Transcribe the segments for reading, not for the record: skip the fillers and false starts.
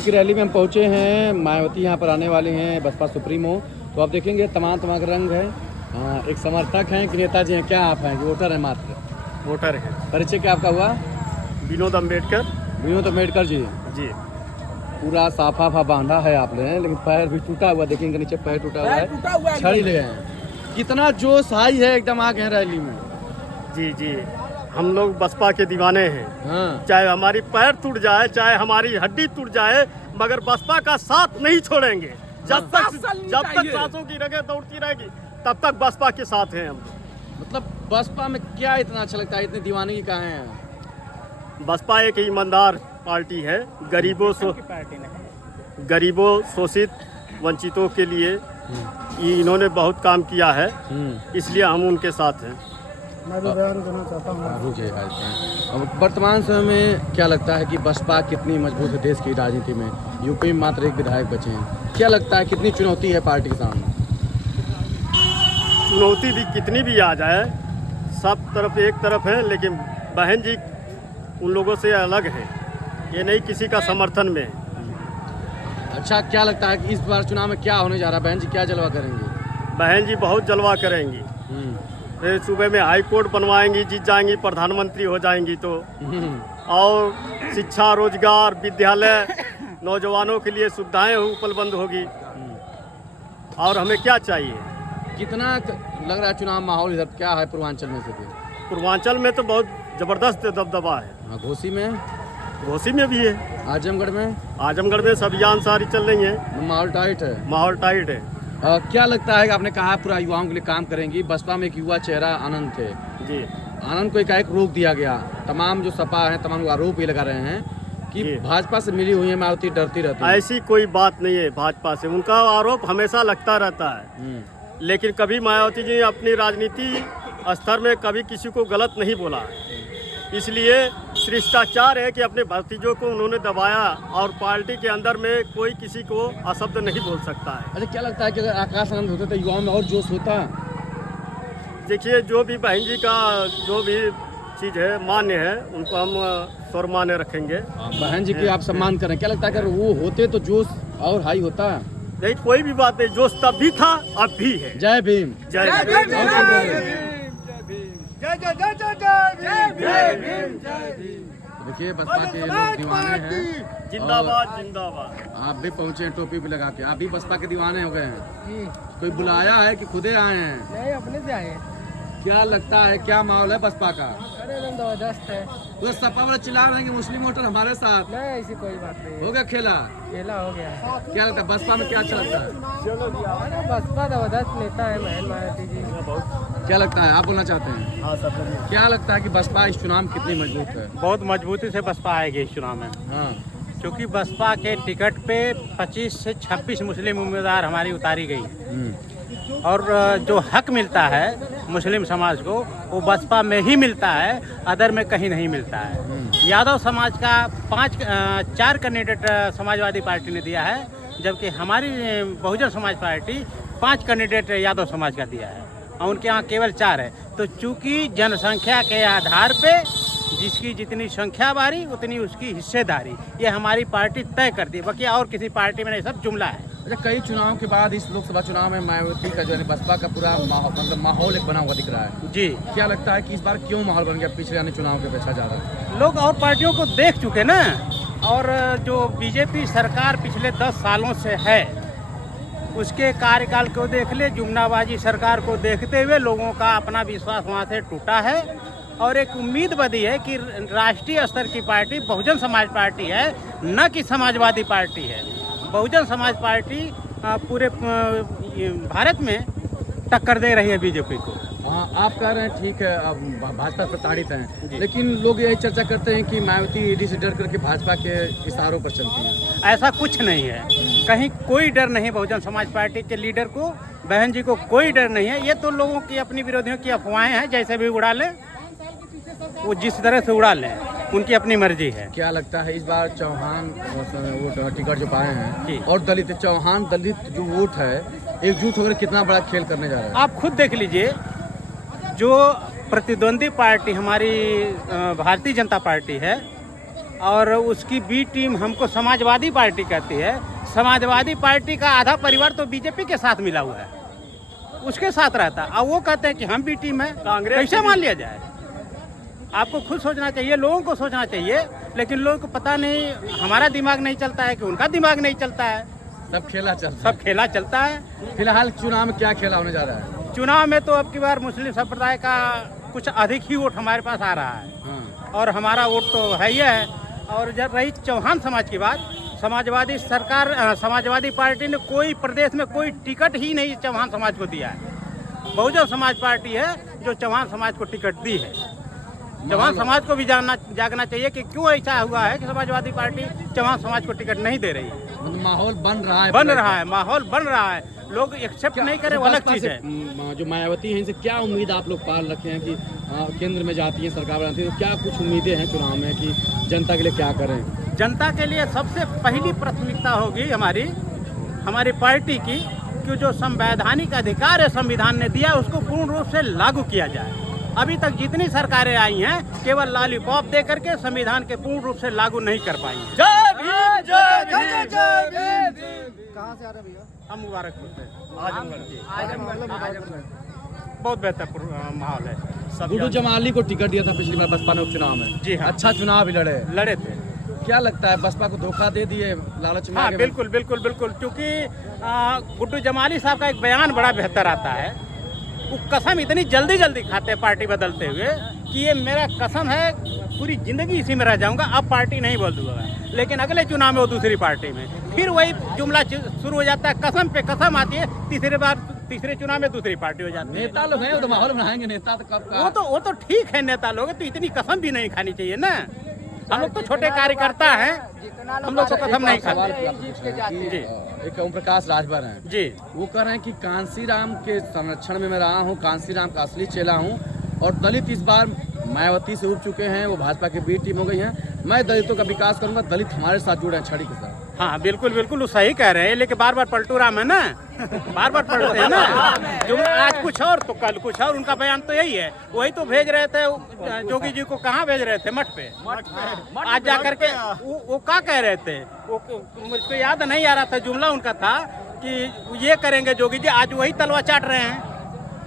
की रैली में हम पहुंचे हैं। मायावती यहाँ पर आने वाले हैं, बसपा सुप्रीमो। तो आप देखेंगे तमाम के रंग है। एक समर्थक हैं कि नेताजी हैं, क्या आप हैं कि वोटर हैं? मात्र वोटर है। परिचय क्या आपका हुआ? विनोद अम्बेडकर विनोद अम्बेडकर जी। जी। पूरा साफा बांधा है आपने, लेकिन पैर भी टूटा हुआ, देखेंगे नीचे पैर टूटा हुआ है, छड़ी ले गए हैं। कितना जोश हाई है, एकदम आ गए रैली में। जी जी, हम लोग बसपा के दीवाने हैं। हाँ, चाहे हमारी पैर टूट जाए, चाहे हमारी हड्डी टूट जाए, मगर बसपा का साथ नहीं छोड़ेंगे। जब तक सांसों की रगें दौड़ती रहेगी तब तक बसपा के साथ हैं हम। मतलब बसपा में क्या इतना अच्छा लगता है, इतनी दीवानगी कहाँ है? बसपा एक ईमानदार पार्टी है। गरीबों शोषित वंचितों के लिए इन्होंने बहुत काम किया है, इसलिए हम उनके साथ हैं। मैं भी बयान देना चाहता हूँ। अब वर्तमान समय में क्या लगता है कि बसपा कितनी मजबूत है देश की राजनीति में? यूपी में मात्र एक विधायक बचे हैं। क्या लगता है कितनी चुनौती है पार्टी के सामने? चुनौती भी कितनी भी आ जाए, सब तरफ एक तरफ है, लेकिन बहन जी उन लोगों से अलग है। ये नहीं किसी का समर्थन में है। अच्छा, क्या लगता है कि इस बार चुनाव में क्या होने जा रहा है? बहन जी क्या जलवा करेंगी? बहन जी बहुत जलवा करेंगी। फिर सुबह में हाई कोर्ट बनवाएंगी, जीत जाएंगी, प्रधानमंत्री हो जाएंगी तो। और शिक्षा, रोजगार, विद्यालय, नौजवानों के लिए सुविधाएं उपलब्ध होगी। और हमें क्या चाहिए? कितना लग रहा है चुनाव माहौल इधर क्या है पूर्वांचल में से? पूर्वांचल में तो बहुत जबरदस्त दबदबा है। घोसी में? घोसी में भी है। आजमगढ़ में? आजमगढ़ में सबियान सारी चल रही है। माहौल टाइट है। माहौल टाइट है। क्या लगता है कि आपने कहा पूरा युवाओं के लिए काम करेंगी, बसपा में एक युवा चेहरा आनंद थे जी। आनंद को एकाएक रोक दिया गया। तमाम जो सपा है तमाम लोग आरोप ये लगा रहे हैं कि भाजपा से मिली हुई है मायावती, डरती रहती है। ऐसी कोई बात नहीं है भाजपा से, उनका आरोप हमेशा लगता रहता है। लेकिन कभी मायावती जी अपनी राजनीति स्तर में कभी किसी को गलत नहीं बोला। इसलिए शिष्टाचार है कि अपने भतीजों को उन्होंने दबाया, और पार्टी के अंदर में कोई किसी को अशब्द नहीं बोल सकता है। अच्छा, क्या लगता है कि अगर आकाश आनंद होते तो युवाओं में और जोश होता? देखिए, जो भी बहन जी का जो भी चीज़ है मान्य है, उनको हम सर्वमान्य रखेंगे। बहन जी की आप सम्मान करें। क्या लगता है अगर वो होते तो जोश और हाई होता? नहीं, कोई भी बात नहीं, जोश तब भी था, अब भी है। जय भीम। जय देखिए, बसपा के लोग दीवाने हैं। जिंदाबाद जिंदाबाद। आप भी पहुंचे हैं टोपी भी लगा के, आप भी बसपा के दीवाने हो गए हैं। कोई बुलाया है कि खुदे आए हैं? नहीं, अपने से आए। क्या लगता है क्या माहौल है बसपा का? अरे एकदम जबरदस्त है। तो सपा वाले चिल्ला रहे हैं कि मुस्लिम वोटर हमारे साथ। नहीं, ऐसी कोई बात नहीं। हो गया खेला? खेला हो गया है। क्या लगता है बसपा में क्या अच्छा लगता है? अरे बसपा जबरदस्त नेता है महल मायावती जी। क्या लगता है, आप बोलना चाहते हैं? हाँ सब। क्या लगता है कि बसपा इस चुनाव में कितनी मजबूत है? बहुत मजबूती से बसपा आएगी इस चुनाव में। हाँ, क्योंकि बसपा के टिकट पे 25 से 26 मुस्लिम उम्मीदवार हमारी उतारी गई है। और जो हक मिलता है मुस्लिम समाज को, वो बसपा में ही मिलता है, अदर में कहीं नहीं मिलता है। यादव समाज का 4 कैंडिडेट समाजवादी पार्टी ने दिया है, जबकि हमारी बहुजन समाज पार्टी 5 कैंडिडेट यादव समाज का दिया है, और उनके यहाँ केवल 4 है। तो चूँकि जनसंख्या के आधार पे जिसकी जितनी संख्या बारी उतनी उसकी हिस्सेदारी, ये हमारी पार्टी तय करती है। बाकी और किसी पार्टी में नहीं, सब जुमला है। अच्छा, कई चुनाव के बाद इस लोकसभा चुनाव में मायावती का जो है बसपा का पूरा माहौल एक बना हुआ दिख रहा है जी। क्या लगता है कि इस बार क्यों माहौल बन गया पिछले अन्य चुनाव के अपेक्षा ज़्यादा? लोग और पार्टियों को देख चुके ना, और जो बीजेपी सरकार पिछले 10 सालों से है उसके कार्यकाल को देख ले, जुमनाबाजी सरकार को देखते हुए लोगों का अपना विश्वास वहाँ से टूटा है, और एक उम्मीद बनी है कि राष्ट्रीय स्तर की पार्टी बहुजन समाज पार्टी है, न कि समाजवादी पार्टी है। बहुजन समाज पार्टी पूरे भारत में टक्कर दे रही है बीजेपी को। हाँ, आप कह रहे हैं ठीक है, अब भाजपा प्रताड़ित हैं, लेकिन लोग यही चर्चा करते हैं कि मायावती ईडी से डर करके भाजपा के इशारों पर चलती हैं। ऐसा कुछ नहीं है, कहीं कोई डर नहीं बहुजन समाज पार्टी के लीडर को, बहन जी को कोई डर नहीं है। ये तो लोगों की अपनी विरोधियों की अफवाहें हैं, जैसे भी उड़ा लें, वो जिस तरह से उड़ा लें, उनकी अपनी मर्जी है। क्या लगता है इस बार चौहान वो टिकट जो पाए हैं और दलित चौहान दलित जो वोट है एकजुट होकर कितना बड़ा खेल करने जा रहा है? आप खुद देख लीजिए, जो प्रतिद्वंदी पार्टी हमारी भारतीय जनता पार्टी है, और उसकी बी टीम हमको समाजवादी पार्टी कहती है। समाजवादी पार्टी का आधा परिवार तो बीजेपी के साथ मिला हुआ है, उसके साथ रहता है। अब वो कहते हैं कि हम बी टीम है, कांग्रेस कैसे मान लिया जाए? आपको खुद सोचना चाहिए, लोगों को सोचना चाहिए, लेकिन लोगों को पता नहीं, हमारा दिमाग नहीं चलता है कि उनका दिमाग नहीं चलता है। सब खेला चल सब खेला चलता है। फिलहाल चुनाव में क्या खेला होने जा रहा है? चुनाव में तो अब की बार मुस्लिम संप्रदाय का कुछ अधिक ही वोट हमारे पास आ रहा है, हाँ। और हमारा वोट तो है ही है। और जब रही चौहान समाज की बात, समाजवादी सरकार, समाजवादी पार्टी ने कोई प्रदेश में कोई टिकट ही नहीं चौहान समाज को दिया है। बहुजन समाज पार्टी है जो चौहान समाज को टिकट दी है। चौहान समाज को भी जागना चाहिए कि क्यों ऐसा हुआ है कि समाजवादी पार्टी चौहान समाज को टिकट नहीं दे रही है। मतलब माहौल बन रहा है, माहौल बन रहा है, लोग एक्सेप्ट नहीं करे, वो अलग चीज है। जो मायावती है, इनसे क्या उम्मीद आप लोग पाल रखे हैं कि केंद्र में जाती है, सरकार बनाती है, तो क्या कुछ उम्मीदें हैं चुनाव में कि जनता के लिए क्या करें? जनता के लिए सबसे पहली प्राथमिकता होगी हमारी पार्टी की कि जो संवैधानिक अधिकार है संविधान ने दिया, उसको पूर्ण रूप से लागू किया जाए। अभी तक जितनी सरकारें आई हैं केवल लॉलीपॉप दे करके संविधान के पूर्ण रूप से लागू नहीं कर पाई हैं। जय भीम, जय भीम, जय भीम। कहाँ से आ रहे भैया? हम मुबारकपुर से। आजमगढ़। बहुत बेहतर माहौल है। गुड्डू जमाली को टिकट दिया था पिछली बार बसपा ने उपचुनाव में। जी हाँ। अच्छा चुनाव भी लड़े थे। क्या लगता है बसपा को धोखा दे दिए लालच में? हाँ, बिल्कुल बिल्कुल बिल्कुल, क्योंकि गुड्डू जमाली साहब का एक बयान बड़ा बेहतर आता है। वो कसम इतनी जल्दी खाते हैं पार्टी बदलते हुए कि ये मेरा कसम है पूरी जिंदगी इसी में रह जाऊंगा, अब पार्टी नहीं बदल दूंगा। लेकिन अगले चुनाव में वो दूसरी पार्टी में, फिर वही जुमला शुरू हो जाता है, कसम पे कसम आती है, तीसरे चुनाव में दूसरी पार्टी हो जाती है। नेता लोग हैं, वो तो माहौल बनाएंगे, नेता तो कब का? वो तो ठीक है, नेता लोग तो इतनी कसम भी नहीं खानी चाहिए ना। हम लोग तो छोटे कार्यकर्ता हैं, हम लोग तो कसम नहीं खाते। जी। एक ओम प्रकाश राजभर हैं जी, वो कह रहे हैं कि कांसीराम के संरक्षण में मैं रहा हूँ, कांसीराम का असली चेला हूँ, और दलित इस बार मायावती से उब चुके हैं, वो भाजपा की बी टीम हो गई हैं। मैं दलितों का विकास करूंगा, दलित हमारे साथ जुड़े हैं छड़ी के साथ। हाँ बिल्कुल बिल्कुल, वो सही कह रहे हैं, लेकिन बार बार पलटू राम है ना, बार पलटते हैं ना, जो आज कुछ और तो कल कुछ और। उनका बयान तो यही है, वही तो भेज रहे थे जोगी जी को, कहाँ भेज रहे थे? मठ पे। आज जा करके वो क्या कह रहे थे, मुझको याद नहीं आ रहा था, जुमला उनका था कि ये करेंगे जोगी जी, आज वही तलवा चाट रहे हैं।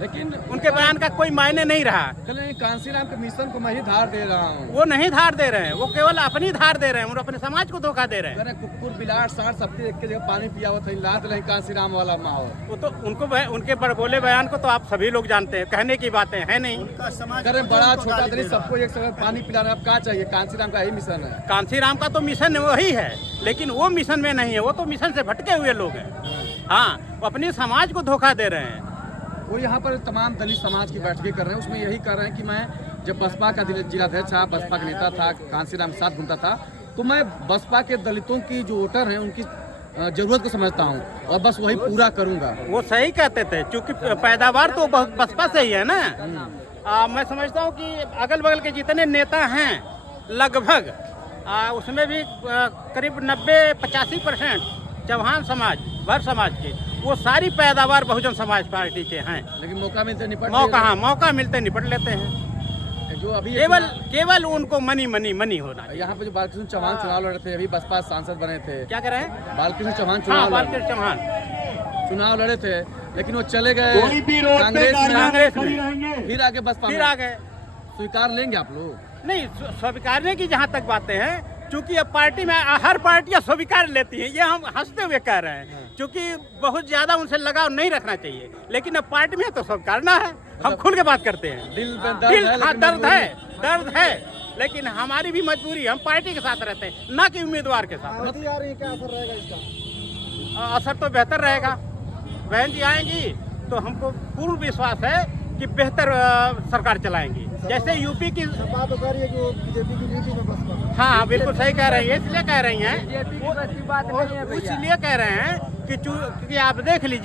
लेकिन उनके बयान का कोई मायने नहीं रहा। कांसीराम के मिशन को मैं ही धार दे रहा हूँ। वो नहीं धार दे रहे हैं, वो केवल अपनी धार दे रहे हैं, वो अपने समाज को धोखा दे रहे हैं। कुकुर बिलाट सार सबके एक जगह पानी पिया हुआ था, लात रहे कांसीराम वाला माहौल। वो तो उनके बोले बयान को तो आप सभी लोग जानते हैं, कहने की बातें है नहीं। बड़ा छोटा दलित सबको एक समय पानी पिला रहा है, अब क्या चाहिए? कांसीराम का यही मिशन है। कांसीराम का तो मिशन वही है, लेकिन वो मिशन में नहीं है, वो तो मिशन से भटके हुए लोग हैं। हाँ, वो अपने समाज को धोखा दे रहे हैं। वो यहाँ पर तमाम दलित समाज की बैठकें कर रहे हैं, उसमें यही कर रहे हैं कि मैं जब बसपा का जिलाध्यक्ष था, बसपा का नेता था, कांसीराम के साथ घूमता था, तो मैं बसपा के दलितों की जो वोटर हैं उनकी जरूरत को समझता हूँ और बस वही पूरा करूँगा। वो सही कहते थे, क्योंकि पैदावार तो बसपा से ही है ना। मैं समझता हूँ कि अगल बगल के जितने नेता हैं लगभग उसमें भी करीब 90-85% चौहान समाज, भर समाज के, वो सारी पैदावार बहुजन समाज पार्टी के हैं। लेकिन मौका मिलते निपट लेते हैं। जो अभी केवल उनको मनी होना। यहाँ पे जो बालकृष्ण चौहान चुनाव लड़ रहे थे, अभी बसपा सांसद बने थे। क्या कह रहे हैं? बालकृष्ण चौहान चुनाव लड़े थे, लेकिन वो चले गए कांग्रेस में, फिर आगे बसपा में आ गए। स्वीकार लेंगे आप लोग? नहीं, स्वीकारने की जहाँ तक बातें हैं, क्योंकि अब पार्टी में हर पार्टियां स्वीकार लेती हैं, ये हम हंसते हुए कह रहे हैं, क्योंकि बहुत ज्यादा उनसे लगाव नहीं रखना चाहिए, लेकिन अब पार्टी में तो स्वीकारना है। हम खुल के बात करते हैं, दर्द है, लेकिन हमारी भी मजबूरी, हम पार्टी के साथ रहते हैं, ना कि उम्मीदवार के साथ। क्या असर रहेगा इसका? असर तो बेहतर रहेगा। बहन जी आएंगी तो हमको पूर्ण विश्वास है कि बेहतर सरकार चलाएंगी। जैसे यूपी की बात हो रही है कि वो बीजेपी की नीति में बसपा। हाँ बिल्कुल सही कह रही है, इसलिए कह रही हैं, बीजेपी की बात नहीं है भैया। इसलिए कह रहे हैं कि क्योंकि आप देख लीजिए